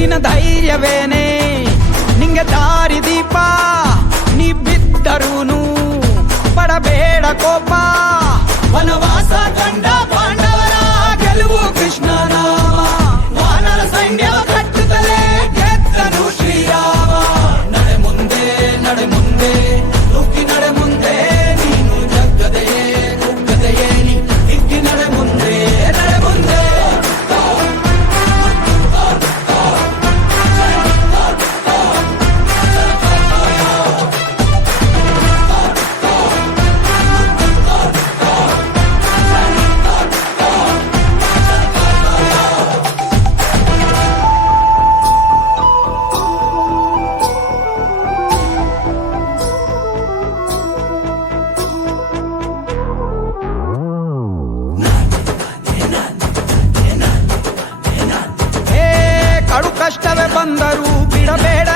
ನಿನ್ನ ಧೈರ್ಯವೇನೆ ನಿಂಗೆ ದಾರಿ ದೀಪ, ನೀ ಬಿದ್ದರೂನು ಪಡಬೇಡ ಕೋಪ. ವನವಾಸ ಕಂಡ ಪಾಂಡವರ ಗೆಲುವು ಕೃಷ್ಣ ನಾಮ, ವಾನರ ಸೈನ್ಯ ಕಟ್ಟುತ್ತಲೇ ಗೆದ್ದನು ಶ್ರೀರಾಮ. ನಡೆ ಮುಂದೆ ನಡೆ ಮುಂದೆ ನುಗ್ಗಿ ನಡೆ ಮುಂದೆ, ನೀನು ಜಗ್ಗದೆಯೇ ಕುಗ್ಗದೆಯೇ ನೀ ಹಿಗ್ಗಿ ನಡೆ ಮುಂದೆ ನಡೆ ಮುಂದೆ. ಕಡು ಕಷ್ಟವೇ ಬಂದರೂ ಬಿಡಬೇಡ